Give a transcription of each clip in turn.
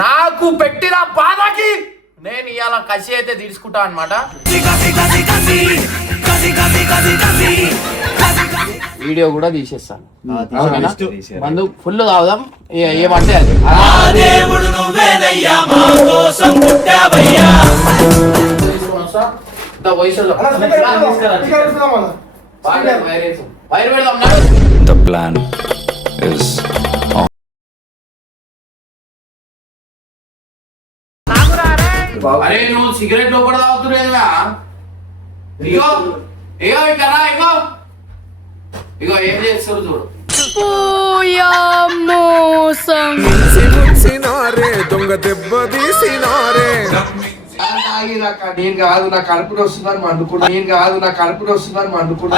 నాకు పెట్టిన బాధకి నేను ఇవాళ కసి అయితే తీసుకుంటా అనమాట. వీడియో కూడా తీసేస్తాను. మందు ఫుల్ తాగుదాం, ఏమంటే అది. The plan is అరే నువ్వు సిగరెట్ లోపల తాగుతురేగా? ఇగో ఇగో ఇక్కడ ఇగో ఇగో ఏం చేస్తారు చూడు. దొంగ దెబ్బ తీసినారే. నేను కాదు నా కడుపుని వస్తుందని మండుకుంటా. నేను కాదు నా కడుపుని వస్తుందని మండుకుంటా.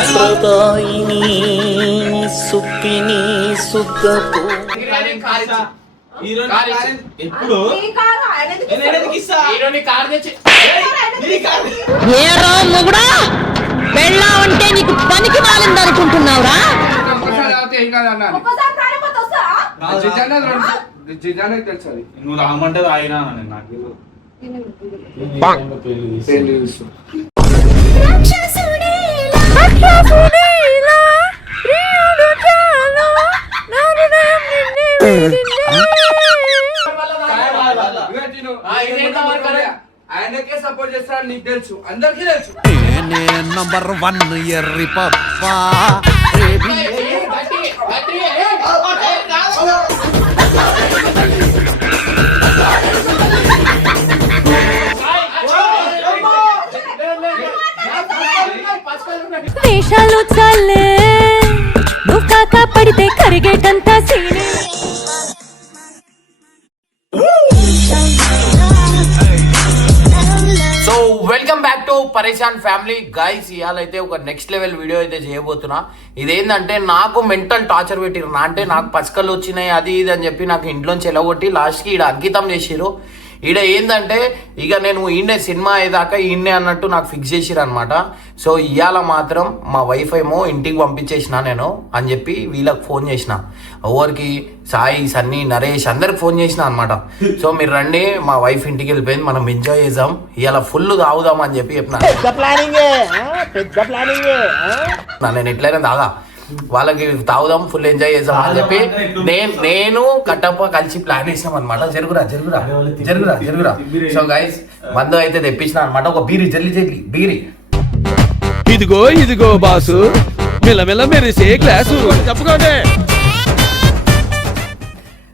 అంటే నీకు పనికి మాలింది అనుకుంటున్నావురా? తెలుసు నువ్వు రామంటే ఆయన నాకు ఆయనకే సపోర్ట్ చేస్తాడు, నీకు తెలుసు, అందరికీ తెలుసు. నంబర్ 1 ఎర్రి పప్పా. వేషాలు చాలే, నువ్వు కాక పడితే కరిగేటంతా సీనే. సో వెల్కమ్ బ్యాక్ టు పరేషాన్ ఫ్యామిలీ గైస్. ఇవాళ అయితే ఒక నెక్స్ట్ లెవెల్ వీడియో అయితే చేయబోతున్నా. ఇదేంటంటే నాకు మెంటల్ టార్చర్ పెట్టిరు. అంటే నాకు పచ్చకళ్ళు వచ్చినాయి అది ఇది అని చెప్పి నాకు ఇంట్లోంచి ఎలగొట్టి లాస్ట్కి ఈడ అంకితం చేసిరు. ఈడ ఏంటంటే ఇక నేను ఈయనే సినిమా అయ్యేదాకా ఈయనే అన్నట్టు నాకు ఫిక్స్ చేసిరు అనమాట. సో ఇవాళ మాత్రం మా వైఫ్ ఏమో ఇంటికి పంపించేసిన నేను అని చెప్పి వీళ్ళకి ఫోన్ చేసిన. ఎవరికి సాయి, సన్నీ, నరేష్ అందరికి ఫోన్ చేసిన అనమాట. సో మీరు రండి, మా వైఫ్ ఇంటికి వెళ్ళిపోయింది, మనం ఎంజాయ్ చేద్దాం, ఇవాళ ఫుల్ తాగుదాం అని చెప్పి చెప్పిన. నేను ఎట్లయినా తాగా, వాళ్ళకి తాగుదాం, ఫుల్ ఎంజాయ్ చేద్దాం అని చెప్పి నేను కట్టప్ప కలిసి ప్లాన్ చేసినాం అనమాట. జరుగురా జరుగురా జరుగురా జరుగురా. సో గైస్ మందు అయితే తెప్పించిన అనమాట. ఒక బీరి జల్లి జల్లి బీరి. ఇదిగో ఇదిగో బాసు, మెల్లమెల్ల మెరిసే గ్లాసు చెప్పుకోండి.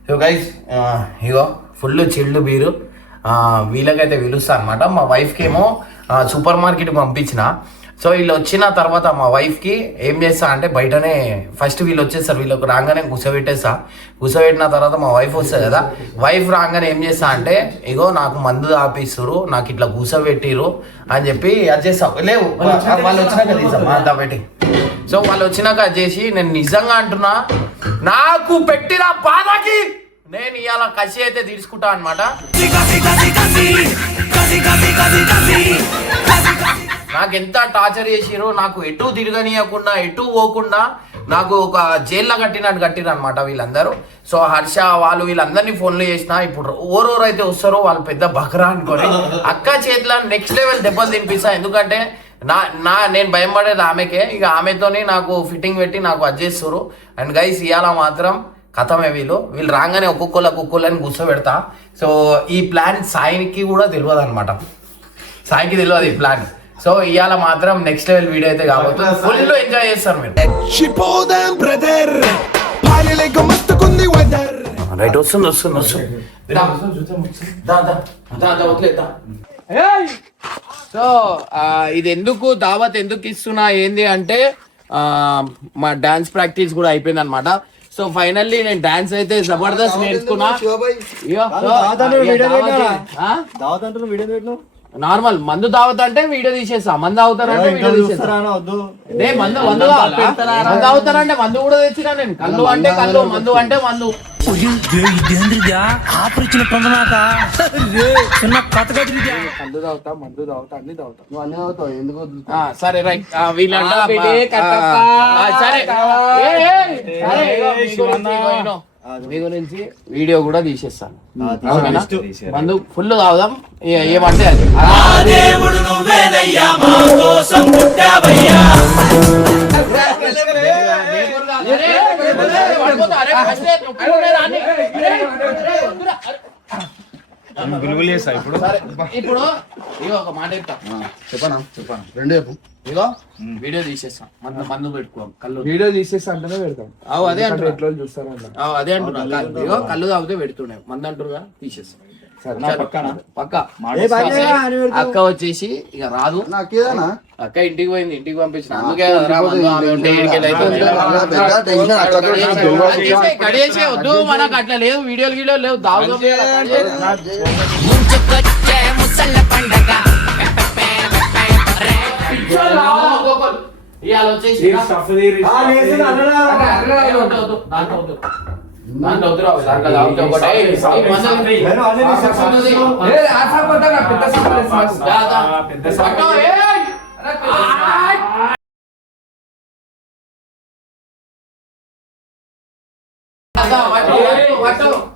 సో గైస్ ఇగో ఫుల్ చిల్డ్ బీరు వీళ్ళకైతే పిలుస్తా అనమాట. మా వైఫ్కి ఏమో సూపర్ మార్కెట్ పంపించిన. సో వీళ్ళు వచ్చిన తర్వాత మా వైఫ్కి ఏం చేస్తా అంటే బయటనే ఫస్ట్ వీళ్ళు వచ్చేస్తారు, వీళ్ళకి రాగానే కూర్చోబెట్టేస్తా. కూర్చోబెట్టిన తర్వాత మా వైఫ్ వస్తుంది కదా, వైఫ్ రాగానే ఏం చేస్తా అంటే ఇగో నాకు మందు తాపిస్తారు, నాకు ఇట్లా కూర్చోబెట్టిరు అని చెప్పి అది చేస్తా. లేవు వాళ్ళు వచ్చినాక తీసాం అంతా పెట్టి. సో వాళ్ళు వచ్చినాక అది చేసి నేను నిజంగా అంటున్నా, నాకు పెట్టిన బాధకి నేను ఇవాళ కసి అయితే తీసుకుంటా అనమాట. నాకు ఎంత టార్చర్ చేసిరో, నాకు ఎటు తిరగనీయకుండా ఎటు పోకుండా నాకు ఒక జైల్లో కట్టినట్టు కట్టిరు అనమాట వీళ్ళందరూ. సో హర్ష వాళ్ళు వీళ్ళందరినీ ఫోన్లు చేసిన. ఇప్పుడు ఓరోరు అయితే వస్తారో వాళ్ళు పెద్ద బకరా అనుకొని అక్క చేతిలో నెక్స్ట్ లెవెల్ దెబ్బలు తినిపిస్తా. ఎందుకంటే నేను భయం పడేది ఆమెకే, ఇక ఆమెతోని నాకు ఫిట్టింగ్ పెట్టి నాకు అడ్జేస్తారు. అండ్ గైస్ ఇవాళ మాత్రం కథమే, వీళ్ళు రాగానే ఒక్కొక్కళ్ళని కూర్చోబెడతా. సో ఈ ప్లాన్ సాయికి కూడా తెలియదు అనమాట, సాయికి తెలియదు ఈ ప్లాన్. సో ఇవాళ మాత్రం నెక్స్ట్ లెవెల్ వీడియో అయితే కాబోతుంది, ఫుల్ ఎంజాయ్ చేస్తారు మీరు. రైట్ వస్తుంది వస్తుంది వస్తుంది. సో ఇది ఎందుకు దావత్ ఎందుకు ఇస్తున్నా ఏంది అంటే మా డాన్స్ ప్రాక్టీస్ కూడా అయిపోయింది అనమాట. సో ఫైనల్లీ నేను డాన్స్ అయితే జబర్దస్త్ నేర్చుకున్నా. నార్మల్ మందు తాగుతా అంటే వీడియో తీసేస్తా, మందు తాగుతారంటే వీడియో తీసేస్తా. మందు తాగుతారంటే మందు కూడా తెచ్చినా నేను. కళ్ళు అంటే కళ్ళు, మందు అంటే మందు. సరే రైట్ వీళ్ళంట మీ గురించి వీడియో కూడా తీసేస్తాను. ఓకేనా? మందు ఫుల్ తాగుదాం, ఏమంటే అది. ఇప్పుడు ఇగో ఒక మాట చెప్తా. చెప్పనా రెండు చెప్పు. ఇగో వీడియో తీసేస్తాం, మందు పెట్టుకోం, కళ్ళు వీడియో తీసేసి అంటేనే పెడతాం. అదే అంటారు, ఎట్లా చూస్తారంట. అదే అంటున్నా. ఇగో కళ్ళు తాగితే పెడుతున్నాయి, మందు అంటారుగా తీసేస్తాం. పక్క అక్క వచ్చేసి ఇక రాదు. నాకేదన్నా అక్క ఇంటికి పోయింది, ఇంటికి పంపించిన. అందుకే కదరా మందు ఆమె ఉంటే ఈడికెళ్ళి అవుతుంది. కడియేసే వద్దు, మనకు అట్లా లేదు, వీడియోలు గీడియోలు లేవు, దావుదాం. ఇవాళ వచ్చేసి దాంట్లో వద్దురా, దాంట్లో తాగితే ఒకటే.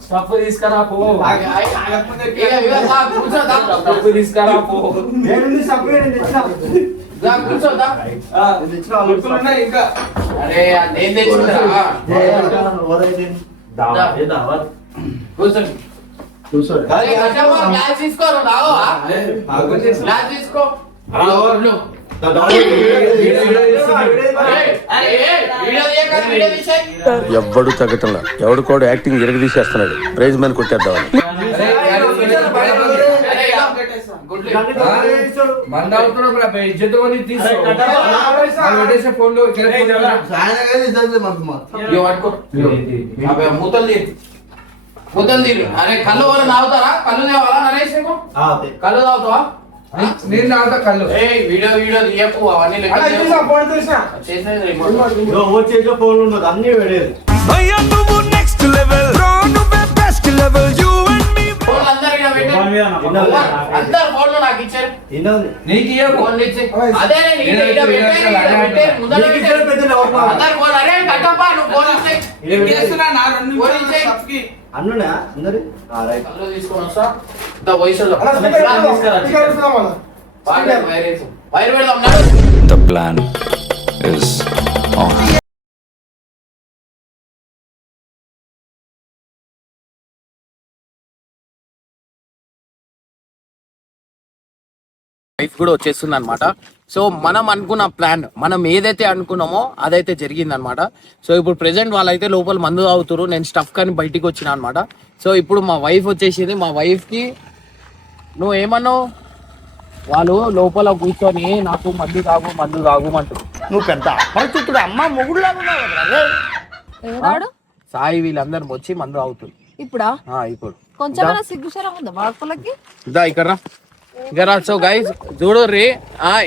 స్టఫ్ తీసుకురా పో, తీసుకురా పో. ఇంకా అరే నేను తెచ్చుకుంటా. కూర్చోండి. గ్లాస్ తీసుకోరు, తాగవా? గ్లాస్ తీసుకో. ఎవ్వడు తగ్గటంలా, ఎవడు కూడా యాక్టింగ్ ఎరగదీసేస్తున్నాడు. ప్రైజ్ మ్యాన్ కొట్టేద్దామని ముద్దలు తీరు. అరే కళ్ళు వాళ్ళు తాగుతారా? కళ్ళు తేవాలా నరేష్? కళ్ళు తాగుతావా? నేను తాగుతా కళ్ళు. వీడియో తీయకు, అవన్నీ అందరు ఫోన్లు నాకు ఇచ్చారు. తీసుకొని వస్తా వైర్ పెడదాం. The plan is on. Wife కూడా వచ్చేస్తుంది అనమాట. సో మనం అనుకున్న ప్లాన్, మనం ఏదైతే అనుకున్నామో అదైతే జరిగింది అనమాట. సో ఇప్పుడు ప్రెసెంట్ వాళ్ళైతే లోపల మందు తాగుతారు, నేను స్టఫ్ కానీ బయటికి వచ్చిన అనమాట. సో ఇప్పుడు మా వైఫ్ వచ్చేసింది. మా వైఫ్కి నువ్వు ఏమన్నావు, వాళ్ళు లోపల కూర్చొని నాకు మందు తాగుమంటారు. నువ్వు పెద్ద అపరిచితుడు, అమ్మ మొగుడు సాయి వీళ్ళందరూ వచ్చి మందు తాగుతుంది ఇప్పుడా? ఇప్పుడు కొంచెం సిగ్గుశరం ఉందా వాళ్ళకి? ఇదా ఇక్కడ సో గైస్ చూడు రీ,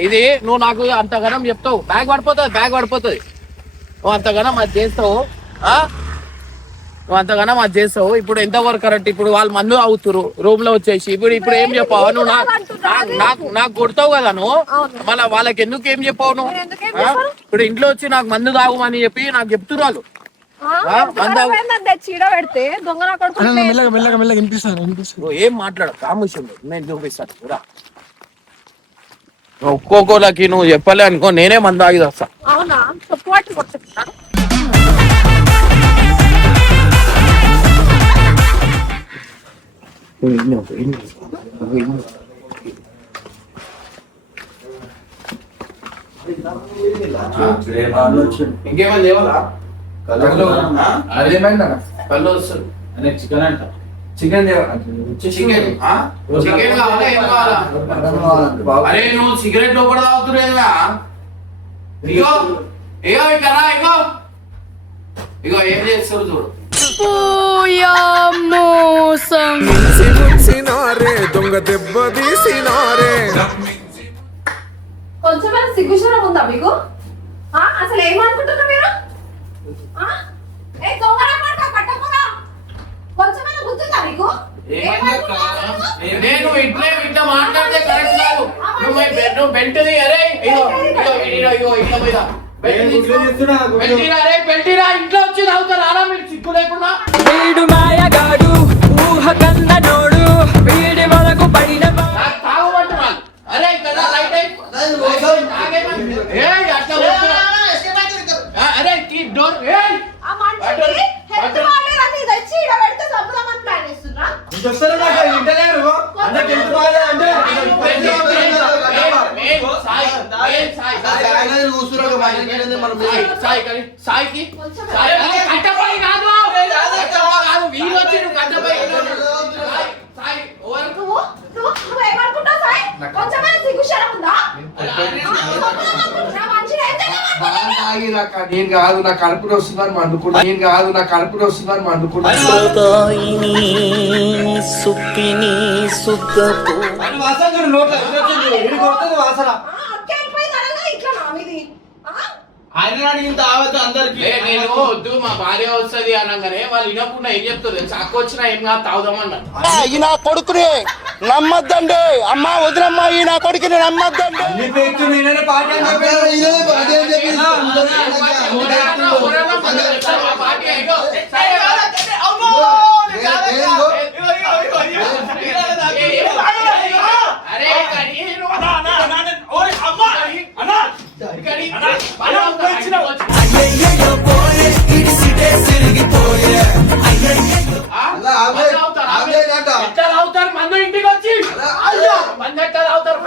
ఇది నువ్వు నాకు అంతగానం చెప్తావు, బ్యాగ్ పడిపోతుంది. నువ్వు అంతగానం అది చేస్తావు, ఇప్పుడు ఎంతవరకు కరెక్ట్? ఇప్పుడు వాళ్ళు మందు అవుతురు రూమ్ లో వచ్చేసి, ఇప్పుడు ఏం చెప్పావు నువ్వు? నాకు కొడతావు కదా నువ్వు, మళ్ళీ వాళ్ళకి ఎందుకు ఏం చెప్పావు నువ్వు? ఇప్పుడు ఇంట్లో వచ్చి నాకు మందు తాగుమని చెప్పి నాకు చెప్తున్నారు వాళ్ళు. ఏం మాట్లాడు, కాముష్యం నేను చూపిస్తాను. ఒక్కొక్కలకి నువ్వు చెప్పలే అనుకో, నేనే మందు ఆగి వస్తా. ఇంకేమైనా లేవాలా? అదేమైందన్న కళ్ళు వస్తుంది. చికెన్ అంట, చికెన్ చికెన్ కావాలా? ఏం కావాలా? అరే నువ్వు సిగరెట్ లోపల తాగుతురేగా? ఇగో ఇగో ఏం చేస్తారు చూడు. దొంగ దెబ్బ తీసినారే. కొంచెమైనా సిగ్గుశరం ఉందా మీకు? అసలు ఏమనుకుంటున్నా మీరు? కొంచెమైనా గుర్తుందా మీకు? నేను ఇట్లా మాట్లాడితే కరెక్ట్ కాదు. నువ్వు బెల్ట్ది, అరే ఇట్లా మీద పెట్టిరా రే, పెట్టిరా. ఇంట్లో వచ్చి తాగుతారు ఆరా మీరు సిగ్గు లేకుండా. వీడు మాయగాడు ఊహ కన్నడోడు వీడి వరకు పడిన నాకు తాగమంటున్నాను. అరే కదా లైట్ అయి. ఏయ్, అట్లా వద్దురా. అరే కీప్ డోర్. ఏయ్, ఆ మనిషికి హెల్త్ బాగాలేదని ఇది వచ్చి ఈడ పెడితే చంపుదామని ప్లాన్ చేస్తున్నా. సాయికి కట్టపై కాదు వీళ్ళు వచ్చి నువ్వు కట్టపై సాయి నువ్వు ఏమనుకుంటావు సాయి? కొంచెమైనా సిగ్గు శరం ఉందా? నా మనిషిని ఏం చేయలేమనుకుంటున్నావు? బాగా తాగిరాక నేను కాదు నా కడుపుని వస్తుందని మండుకున్నా. నేను కాదు నా కడుపుని వస్తుందని మండుకున్నా. అక్కే అయిపోయింది అనగా ఇట్లా నా మీది. నేను వద్దు మా భార్య వస్తుంది అనగానే వాళ్ళు వినకుండా ఏం చెప్తారు తెలుసా? అక్క వచ్చినా ఏం కాదు తాగుదామన్నారు. ఈ నా కొడుకుని నమ్మద్దండి అమ్మ వదినమ్మా ఈ నా కొడుకుని నమ్మద్దండి ఎట్లా తాగుతారు మందు ఇంటికి వచ్చి? మందు ఎట్లా తాగుతారు?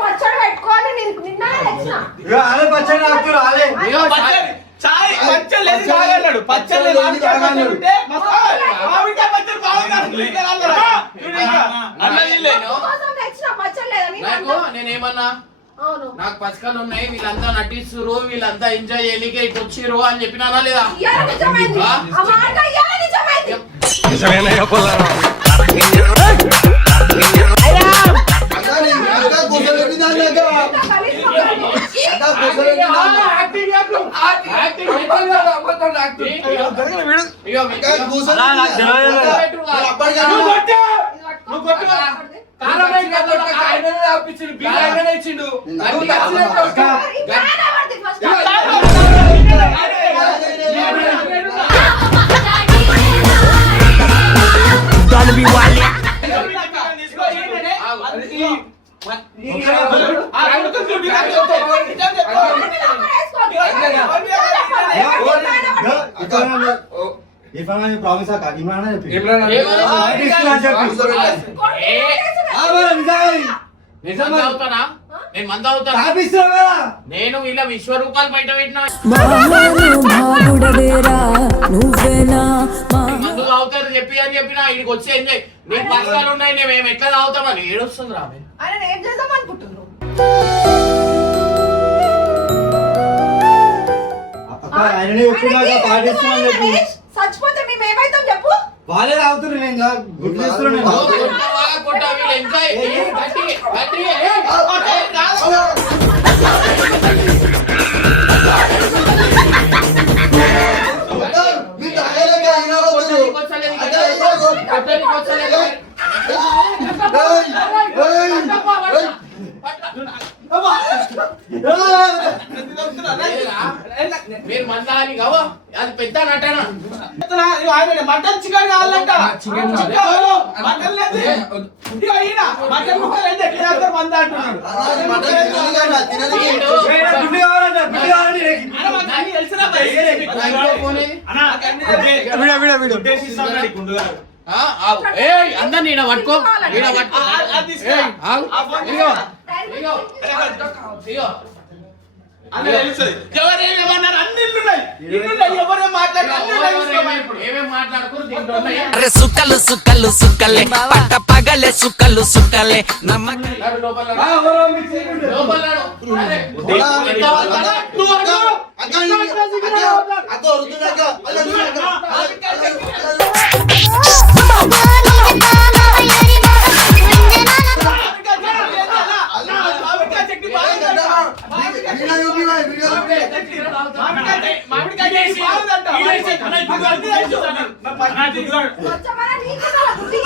పచ్చడి పెట్టుకోవాలి నిన్న తెచ్చిన పచ్చడి లేదని నేనేమన్నా అవును నాకు పథకాలు ఉన్నాయి వీళ్ళంతా నటిస్తురు వీళ్ళంతా ఎంజాయ్ చేయడానికి ఇటు వచ్చిర్రు అని చెప్పినారా లేదా? ఇయ్యాల నిజమైంది. ఆ మాట ఇయ్యాల నిజమైంది. నేను మంద అవుతానా? నేను వీళ్ళ విశ్వరూపాలు బయట పెట్టినా మందు తాగుతారు చెప్పి అని చెప్పినా ఇడికి వచ్చి ఎంజాయ్. నీకు పథకాలు ఉన్నాయి మేము ఎట్లా తాగుతామని ఏడొస్తుంది రామే. ఆయన ఏం చేద్దాం అనుకుంటున్నావు? చచ్చిపోతే మేము ఏమైతాం చెప్పు? వాళ్ళే తాగుతున్నారు నేను గుడ్లు ఇస్తున్నాను మీరు మందాని కావో అది పెద్ద నటన. మటన్ చికెన్ కావాలంట. మటన్ లేదు మంద అంటున్నాడు. అందరు నేను పట్టుకో సుక్కలు సుక్కలు సుక్కలే పట్ట రగలే సుక్కలు సుక్కలే నమ్మక నడు లోపల నడు. ఆ, ఎవరో మీకు చేయకుండా. లోపల నడు. అరే, వచ్చామరా నీకు కదా గుడ్డి.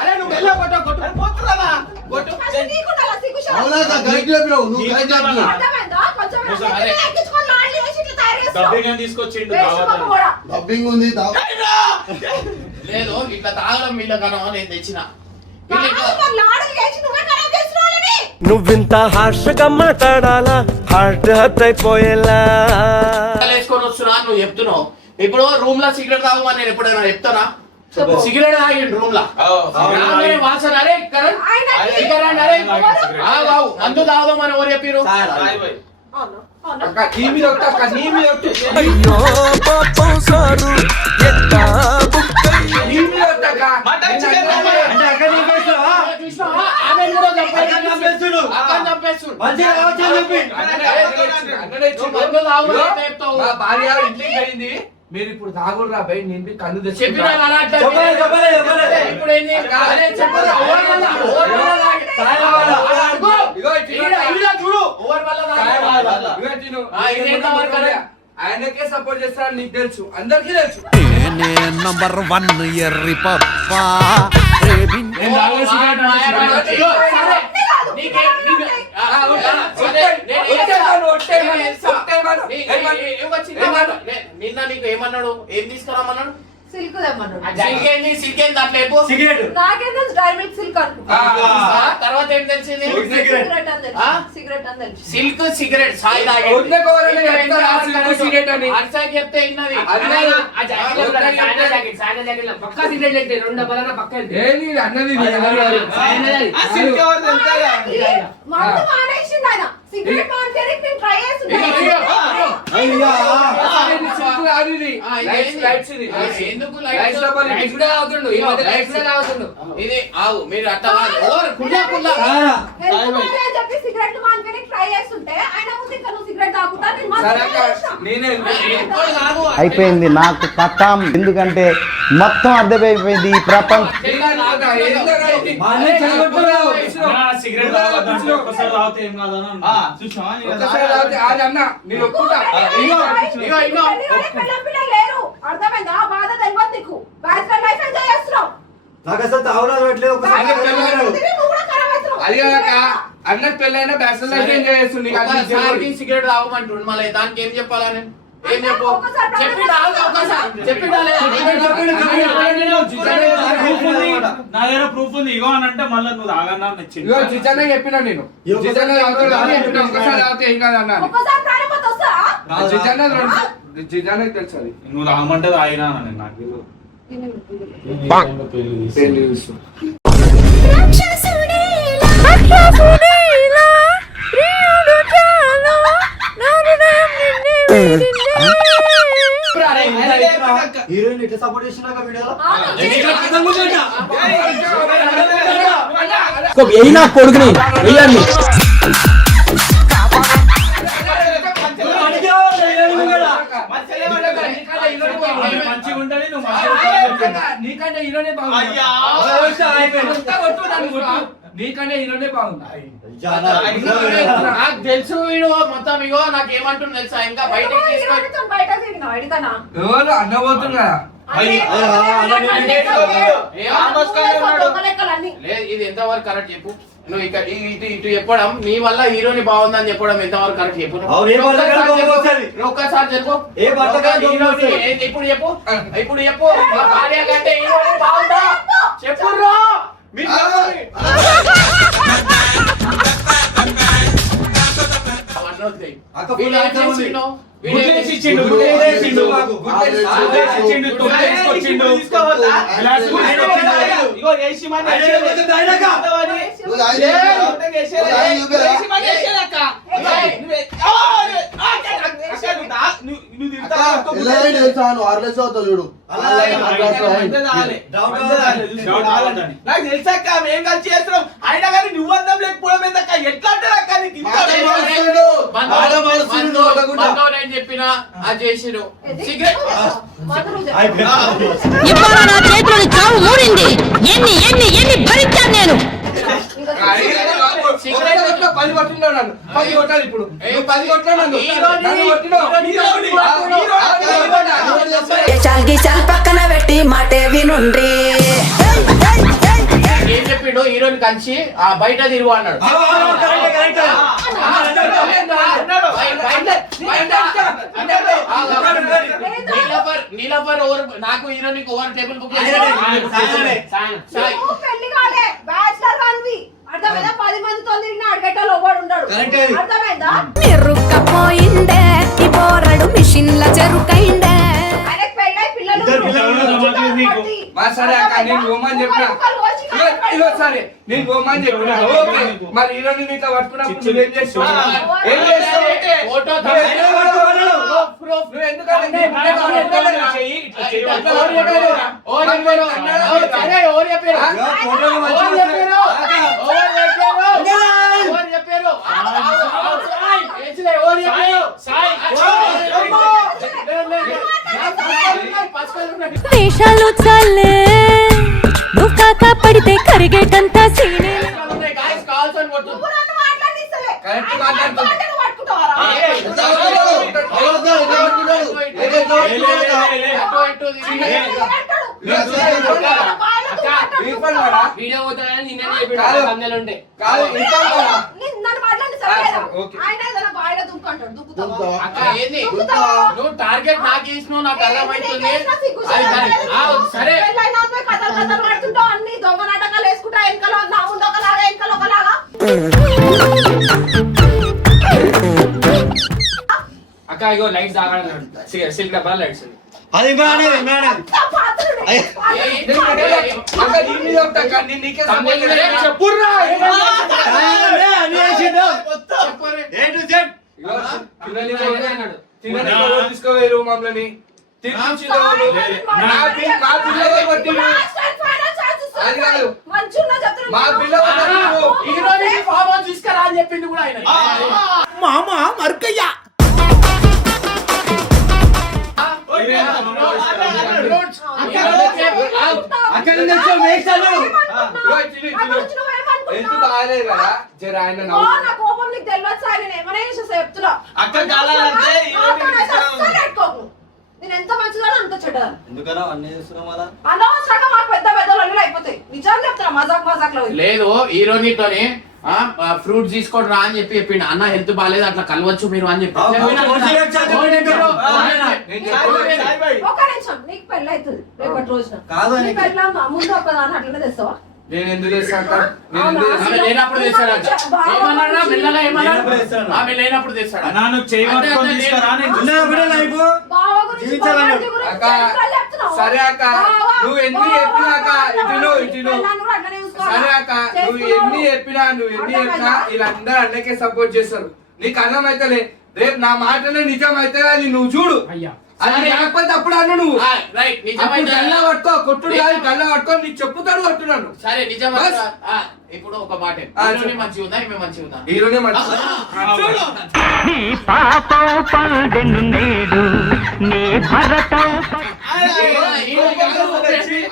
అరే నువ్వు వెళ్ళ కొట్టు కొట్టు కొట్టు. అసలు నీకుండాలా సిగ్గుశరం? అవునా గైడ్ లేపినావు నువ్వు గైడ్ లేపినావు అర్థమైందా? కొంచెం ఎక్కించుకొని ఎక్కించుకొని లాండ్లీ వేసి ఇట్లా తయారు చేస్తావు. డబ్బింగ్ తీసుకొచ్చిండు వేస్ట్ పప్పు కూడా. డబ్బింగ్ ఉంది లేదు ఇట్లా తాగడం వీళ్ళ కనో నేను తెచ్చిన కాదు, మరి లాండ్లీ వేసి నువ్వే ఖరాబ్ చేస్తున్నావు వాళ్ళని. నువ్వింత హార్ష్గా మాట్లాడాలా హార్ట్ హర్ట్ అయిపోయేలా వేసుకొని వస్తున్నా అని నువ్వు చెప్తున్నావు. ఇప్పుడు రూమ్ లో సిగరెట్ తాగమని నేను ఎప్పుడైనా చెప్తానా? సిగరెట్ తాగిండు రూమ్ లో రాగానే వాసన. అరే ఇక్కడ ఇక్కడ రండి. అరే బాబు మందు తాగమని ఎవరు చెప్పిరు? అవును, అవును. అక్క నీ మీద ఒట్టు, అక్క నీ మీద ఒట్టు. అయ్యో పాపం సారు ఎట్టా బుక్కయ్య నీ మీద ఒట్టు అక్క. మటన్ చికెన్ అంటే అక్కడ నీకేస్తావా? చూసినావా? ఆమెను కూడా చంపేస్తుడు. అక్కని చంపేస్తుడు. మంచిగా కావచ్చని చెప్పి. అన్నడే నువ్వు మందు తాగమని ఎట్లా చెప్తావు? మా భార్య ఇంటికి పోయింది. మీరు ఇప్పుడు తాగుర్రా భయ్, నేను కళ్ళు తెచ్చి చెప్పినా అలా అట్లా చెప్పలే. ఇప్పుడు ఏంది? అరే చెప్పరా? ఓవర్ వల్ల అడుగు. ఇగో ఇటు ఈడ చూడు. ఓవర్ వల్ల తాగాడు. ఇగో ఇటు ఇదేంత వరకు అరే? ఆయనకే సపోర్ట్ చేస్తారని నీకు తెలుసు, అందరికీ తెలుసు. నేనే నంబర్ 1 ఎర్రి పప్ప నేను తాగే సిగరెట్ అంటే ఇగో, సరే. నీకేం- నీకు- సరే, నేను ఏం నిన్న నీకు ఏమన్నాడు? ఏం తీసుకురామన్నాడు? సిల్క్ తెమ్మన్నాడు. సిల్కేంది సిల్కేంది అట్లా చెప్పు. సిగరెట్ నాకేం తెలుసు డ్రై మిల్క్ సిల్క్ అనుకుంటా. తర్వాత ఏం తెలిసింది? సిగరెట్ అని తెలుసు. ఆ? సిగరెట్ అని తెలుసు. సిల్క్ సిగరెట్ సాయి తాగేది. వదిన కోరని చెప్తారా ఆ సిల్క్ సిగరెట్ అని? అర్సాకి చెప్తే ఇన్నది. ఏంది ఇది అన్నది ఇది? ఆ సిల్క్ ఎవరు తెలుసా? మందు మానేసిండు ఆయన. సిగరెట్ మానేయడానికి నేను ట్రై చేస్తున్నా. ఇది సిల్క్ కాదు ఇది. ఆ, ఇది లైట్స్, ఏంది? లైట్స్ ఇది. ఆ, ఎందుకు లైట్స్ లైట్స్? లో పని. లైట్స్ కూడా తాగుతుండు. ఈ మధ్య లైట్స్ కూడా తాగుతుండు. ఇది ఆవు మీరు అట్లా కాదు. ఓవర్ కుల్లా కుల్లా. హెల్త్ బాగాలే అని చెప్పి సిగరెట్ మానేయడానికి ట్రై చేస్తుంటే ఆయన ముందు ఇంకా నువ్వు సిగరెట్ తాగుతా నేను మందు సరే అక్క, మానేసిన. నేనే ఎప్పుడు కాదు. అయిపోయింది నాకు కథం, ఎందుకంటే మొత్తం అర్థమైపోయింది ఈ ప్రపంచం. సిగరెట్ తాగొద్దంటే ఒక్కసారి తాగితే ఏం కాదని అన్నా. చూసావా? నీ ఒక్కసారి తాగితే అది అన్న నేను ఒప్పుకుంటా. ఇగో ఇగో పిల్లలు పిల్లలు లేరు. అర్థమైందా? ఆ బాధ తెలియదు నీకు. బ్యాచిలర్ లైఫ్ ఎంజాయ్ చేస్తున్నావు. నాకు అసలు తాగడం పెట్టలేదు. నువ్వు కూడా ఖరాబ్ అవుతున్నావు. అది కాక అన్నకు పెళ్ళైనా బ్యాచిలర్ లైఫ్ ఎంజాయ్ చేస్తుంది. నీకు అది ఒకసారికి తెలియదు. సిగరెట్ తాగమంటుండు. మళ్ళీ దానికి ఏం చెప్పాలని? ఏం చెప్పు? ఒకసారి చెప్పిండా? ఒకసారి చెప్పిండా లేదా? నా దగ్గర ప్రూఫ్ ఉంది. ఇగో అని అంటే మళ్ళీ నువ్వు తాగన్నా నచ్చింది. ఇగో జిజానే చెప్పినా నేను. జిజానే తాగుతాడు అని చెప్పినా. ఒక్కసారి తాగితే ఏం కాదు అన్నాను. ఒక్కసారి ప్రాణపతి వస్తా. జిజానే జిజానే తెలుసు అది. నువ్వు తాగమంటే తాగినా నేను నాకు తెలియదు. పెళ్లి చూస్తూ. హీరోయిన్ ఇట్లా సపోర్ట్ చేసినాక వీడియోలో నా కొడుకుని వెయ్యండి. మంచిగా ఉంటది. నువ్వు నీకంటే హీరోనే బాగుంది. నీకంటే హీరోనే బాగుంది. నాకు తెలుసు వీడు మొత్తం. ఇగో నాకు ఏమంటుంది తెలుసా? ఇంకా బయటకి తీసుకొని బయట తిరిగినావు ఎడికనా? ఎవరు అన్నబోతుంది కదా. లేదు ఇది ఎంతవరకు కరెక్ట్ చెప్పు. నువ్వు ఇక ఇటు ఇటు చెప్పడం నీ వల్ల హీరోని బాగుందని చెప్పడం ఎంతవరకు కరెక్ట్ చెప్పు. ఒక్కసారి చెప్పు. ఇప్పుడు చెప్పు. ఇప్పుడు చెప్పు. మా భార్య కంటే హీరోని బాగుందా చెప్పు. గుడ్లేసి ఇచ్చిండు, గుడ్లేసి ఇచ్చిండు మాకు. గుడ్లేసి ఇచ్చిండు, తొమ్మిది తీసుకొచ్చిండు. గ్లాస్ గుడ్లేసి ఇచ్చిండు. ఇగో ఏసీ మని ఏసీ దైనక అంతవని చూడు నాకు తెలుసాక మేము కలిసి చేస్తున్నాం అయినా కానీ నువ్వు అందం లేకపోవడం ఏందక్క ఎట్లా అంటే అక్క నీకు ఇంత నేను చెప్పిన అది చేసిరు సిగరెట్ ఇవాళ నా చేతిలోని చావు మూడింది. ఎన్ని ఎన్ని ఎన్ని భరించాను నేను. పది కొట్టినావు నన్ను, 10 కొట్టాలి ఇప్పుడు. 10 కొట్టినావు నన్ను. చాల్ పక్కన పెట్టి మాటే వినుండ్రి. ఏం చెప్పిండు హీరోని కలిసి ఆ బయట తిరుగు అన్నాడు. నీలఫర్ ఓవర్ నాకు హీరోనికి ఓవర్ టేబుల్ బుక్ పెళ్లి కాలే బ్యాచిలర్ వాన్వి అర్థమైందా 10 మందితో తిరిగిన అడగటోళ్ళు ఎవడు ఉండడు అర్థమైందా నిరుక్కపోయిందే ఈ బోరడు మిషన్ల చెరుకైందే. ఆయనకి పెళ్ళై పిల్లలు మా సరే అక్క నేను పోమని చెప్పిన. ఇగో సరే నేను పోమని చెప్పిన. ఓకే మరి హీరోని నీతో పట్టుకున్నప్పుడు నువ్వేం చేస్తావు? ఏం చేస్తావు? ఫోటో నువ్వు ఎందుకంటే వేషాలు చాలే నువ్వు కాక పడితే కరిగేటంత సీనే. నువ్వు నన్ను మాట్లాడిస్తలే కరెక్ట్ ఆయన మాట్లాడుతుంది. మాట్లాడు పట్టుకుంటావా వీడియో పోతానని నిన్న చెప్పాడు అందరుంటే కాదు ఇంకా నన్ను మాట్లాడిస్తలే ఓకే. ఆయన ఏదైనా బాయిలో దుక్కుంటాడు దుక్కుతావా అక్క ఏంది నువ్వు టార్గెట్ నాకు వేసినావు నాకు అర్థమవుతుంది సరే కథలు కథలు పడుతుంటావు అన్ని దొంగ నాటకాలు వేసుకుంటా వెనకలో నా ముందు ఒకలాగా వెనకలో ఒకలాగా అక్క ఇగో లైట్స్ ఆగాడు సిల్క్ డబ్బా లైట్స్ అంత పాత్రుడు. అక్క దీని మీద ఉంటా అక్క, నేను నీకే సపోర్ట్ చేస్తా. చెప్పుర్రా తినని ఎవరు తీసుకోవేరు మమ్మల్ని తినిపించేవాళ్ళు మా పిల్లలు కొట్టిరు. అది కాదు. మంచున్నా చెప్తున్నా మా పిల్లలు కొట్టిరు. హీరోని ఫామ్ హౌస్ తీసుకురా అని చెప్పింది కూడా ఆయన ఎంత బాగాలేదు కదా జర ఆయన నవ్వు. నా కోపం నీకు తెలియదు సార్ నేను ఏమైనా చేసేస్తా చెప్తున్నా అక్క కాలాలంటే నేను ఎంత మంచిదానో అంత చెడ్డ ఎందుకన్నా అన్నీ చేస్తున్నాం అలా అనవసరంగా మాకు పెద్ద పెద్ద లొల్లులు అయిపోతాయి నిజం చెప్తున్నా మజాక్ లో లేదు హీరోనితోని ఫ్రూట్స్ తీసుకోండి రా అని చెప్పిండు అన్న హెల్త్ బాగాలేదు అట్లా కలవచ్చు మీరు అని చెప్పి ఒక నిమిషం నీకు పెళ్ళి అవుతుంది రేపటి రోజున కాదు నీ పెళ్ళి ముందు ఒక దాన్ని అట్లనే తెస్తావా నేను ఎందుకు చేస్తాను నేను ఎందుకు ఆమె లేనప్పుడు తెస్తాడు ఏమన్నా మెల్లగా ఏమన్నా ఆమె లేనప్పుడు తెస్తాడు నాన్న చేయి పట్టుకొని తీసుకురా నేను బావ గురించి కొట్లాడి గురించి అక్క చెప్తాను చెప్తున్నావు. సరే అక్క బావ, నువ్వు ఎన్ని బావ, చెప్పినా అక్క బావ, ఇటును బావ, ఇటును పెళ్ళాన్ని కూడా అట్లనే చూసుకోవాలా? సరే అక్క నువ్వు ఎన్ని చెప్పినా వీళ్ళందరూ అన్నకే సపోర్ట్ చేస్తారు. నీకు అర్థమైతలే రేపు నా మాటనే నిజం అయితే అది నువ్వు చూడు. అది లేకపోతే అప్పుడు అన్న నువ్వు రైట్ అప్పుడు గల్ల పట్టుకో కొట్టుడు కాదు గల్ల పట్టుకో నీకు చెప్పుతాడు కొట్టున్నాను. సరే నిజం బస్. ఇప్పుడు ఒక మాట ఆ, హీరోని మంచిగా ఉందా ఈమె మంచిగా ఉందా హీరోనే మంచి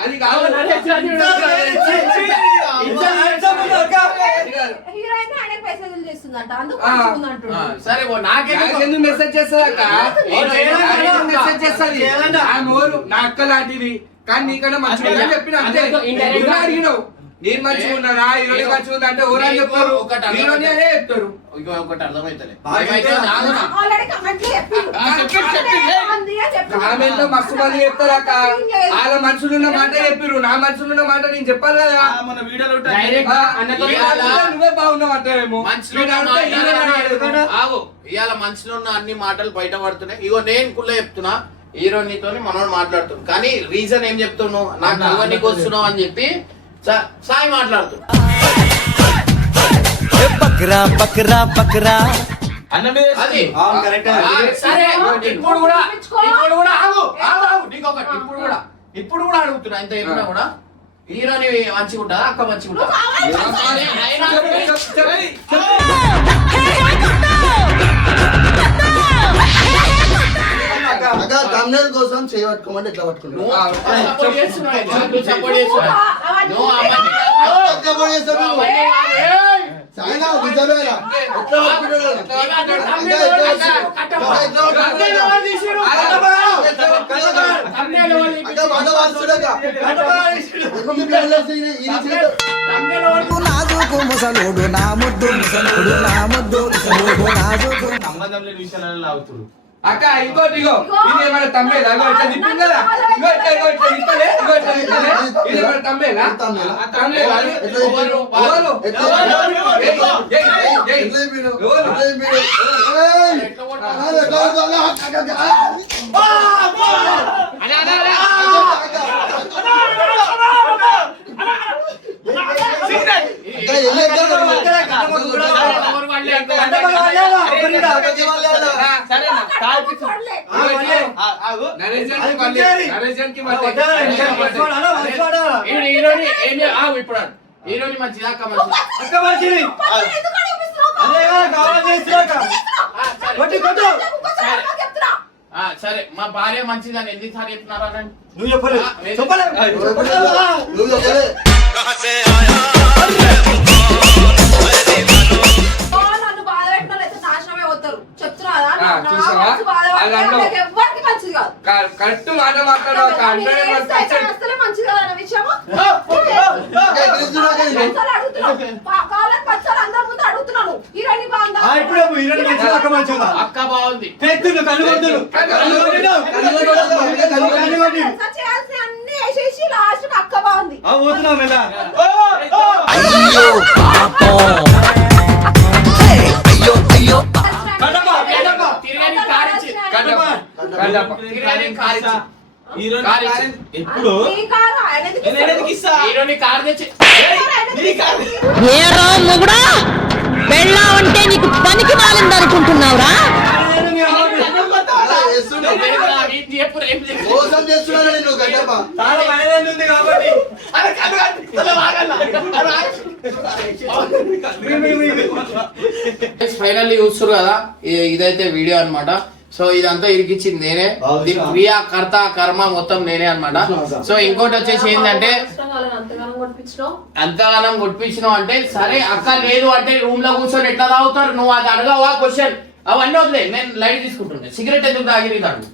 అది కాదు హీరోయిన్ ఆయన మెసేజ్లు చేస్తుందంట అందుకు మంచిగా ఉంది అంటున్నాడు. సరే నాకెందుకు మెసేజ్ చేస్తుంది అక్క మెసేజ్ చేస్తుంది ఆ నోరు నా అక్క లాంటిది కానీ నీకన్నా మంచిగా చెప్పిన అంతే నువ్వే అడిగినావు నేను మంచిగా ఉన్నానా హీరోని మంచిగా ఉందా అంటే ఎవరని చెప్తారు ఒకటి హీరోని అనే చెప్తారు ఒకటి అర్థమైతలే ఆల్రెడీ కమెంట్లు కామెంట్లో మస్తు మంది చెప్తారు అక్క వాళ్ళ మనసులో ఉన్న మాట చెప్పిర్రు నా మనసులో ఉన్న మాట నేను చెప్పాలి కదా మన వీడియోలో నువ్వే బాగున్నావు అంటావేమో ఆగు ఇవాళ మనసులో ఉన్న అన్ని మాటలు బయట పడుతున్నాయి. ఇగో నేను కుళ్ళ చెప్తున్నా హీరోనితో మనోడు మాట్లాడుతున్నాను కానీ రీజన్ ఏం చెప్తున్నావు నాకు ఇవన్నీ వస్తున్నావు అని చెప్పి సాయి మాట్లాడుతున్నా. బక్రా బక్రా బక్రా అది సరే ఇప్పుడు కూడా నీకొకటి ఇప్పుడు కూడా అడుగుతున్నా ఇంత చెప్పినా కూడా హీరోని మంచిగా ఉంటుందా అక్క మంచిగా ఉంటుందా? కోసం చేయబట్టుకోమంటే ఎట్లా పట్టుకున్నావు సపోర్ట్ చేస్తున్నావు నువ్వు సపోర్ట్ చేస్తున్నావు నువ్వు నాజుకు ముసలోడు నా ముద్దు ముసలోడు నా ముద్దు ముసలోడు నాజుకు సంబంధం లేని విషయాలలో లాగుతురు. అక్క ఇంకోటి ఇగో ఇది ఏమైనా తమ్మేలా ఇగో ఇట్లా తిప్పింది కదా ఇగో ఇట్లా తిప్పలే ఇగో ఇట్లా తిప్పలే ఇది ఏమైనా తమ్మేలా తమ్మేలా ఎవరు హీరోని మంచిదా అక్క మంచిది సరే మా భార్య మంచిదని ఎన్నిసార్లు చెప్తున్నారా నువ్వు చెప్పలేదు నన్ను బాధ పెట్టిన అయితే నాశనమే అవుతారు చెప్తున్నారా ఎవరికి మంచిది కాదు కరెక్ట్ మాట మాట్లాడవు అసలే మంచిది కాదు అన్న విషయము పచ్చాలు అందరి ముందు అడుగుతున్నాను హీరోయిన్ బాగుందా అక్క బాగుంది చేయాల్సిన అన్ని వేసేసి లాస్ట్ అక్క బాగుంది ఎప్పుడు హీరోని కారు తెచ్చి ఏరా మొగుడా పెళ్ళా అంటే నీకు పనికి మాలిందనుకుంటున్నావురా? మోసం చేస్తున్నాడు నువ్వు గడ్డప్ప ఫైనల్లీ చూస్తారు కదా ఇదైతే వీడియో అన్నమాట. సో ఇదంతా ఇరికిచ్చింది నేనే, క్రియా కర్త కర్మ మొత్తం నేనే అన్నమాట. సో ఇంకోటి వచ్చేసి ఏంటంటే అంతగానం కొట్టించినావు అంటే సరే అక్క లేదు అంటే రూమ్ లో కూర్చొని ఎట్లా తాగుతారు నువ్వు అది అడగవా క్వశ్చన్ అవన్నీ వదిలే నేను లైట్ తీసుకుంటుండే సిగరెట్ ఎందుకు తాగిరి తాడు